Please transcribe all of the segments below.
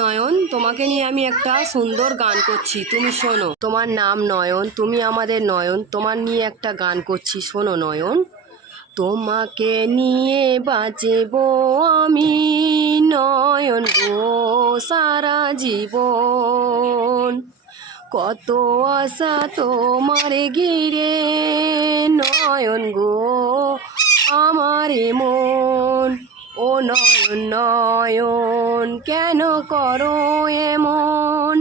নয়ন, তোমাকে নিয়ে আমি একটা সুন্দর গান করছি, তুমি শোনো। তোমার নাম নয়ন, তুমি আমাদের নয়ন, তোমার নিয়ে একটা গান করছি, শোনো নয়ন। তোমাকে নিয়ে বাঁচব আমি নয়ন গো সারা জীবন। কত আশা তোমার ঘিরে নয়ন গো আমার মন। ও নয়ন নয়ন কেন করো এমন?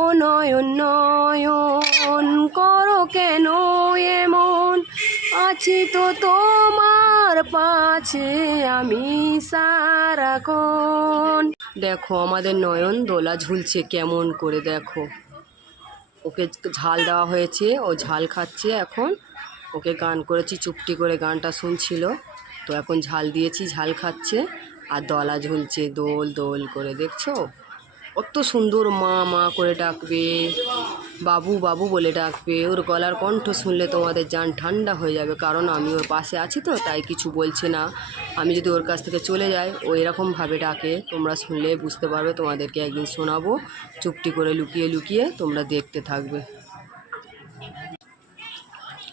ও নয়ন নয়ন করো কেন এমন? আছি তো তোমার পাছে আমি সারাক্ষণ। দেখো আমাদের নয়ন দোলা ঝুলছে কেমন করে, দেখো ওকে ঝাল দেওয়া হয়েছে, ও ঝাল খাচ্ছে এখন। ওকে গান করেছি, চুপটি করে গানটা শুনছিল, তো এখন ঝাল দিয়েছি, ঝাল খাচ্ছে আর দলা ঝুলছে দোল দোল করে। দেখছো কত সুন্দর মা মা করে ডাকবে, বাবু বাবু বলে ডাকবে। ওর গলার কণ্ঠ শুনলে তোমাদের জান ঠান্ডা হয়ে যাবে, কারণ আমি ওর পাশে আছি তো তাই কিছু বলছে না। আমি যদি ওর কাছ থেকে চলে যাই, ও এরকমভাবে ডাকে, তোমরা শুনলে বুঝতে পারবে, তোমাদেরকে একদিন শোনাবো চুপটি করে লুকিয়ে লুকিয়ে, তোমরা দেখতে থাকবে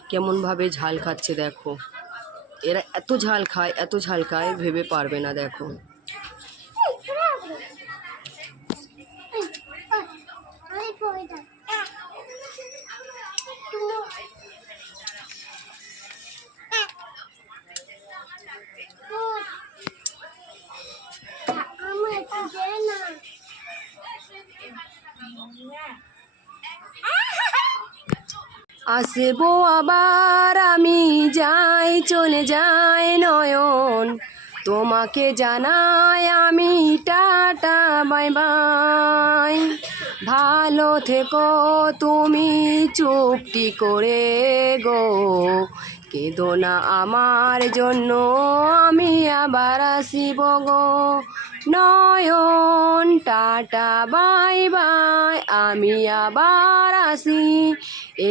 কেমনভাবে ঝাল খাচ্ছে। দেখো এরা এত ঝাল খায়, এত ঝাল খায় ভেবে পারবে না। দেখো আসবো আবার আমি যাই, চলে যাই নয়ন, তোমাকে জানাই আমি টাটা বাই বাই। ভালো থেকো তুমি চুপটি করে গো, কেঁদো না আমার জন্য, আমি আবার আসিব গো নয়ন। টাটা বাই বাই, আমি আবার আসি,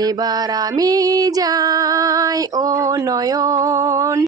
এবার আমি যাই ও নয়ন।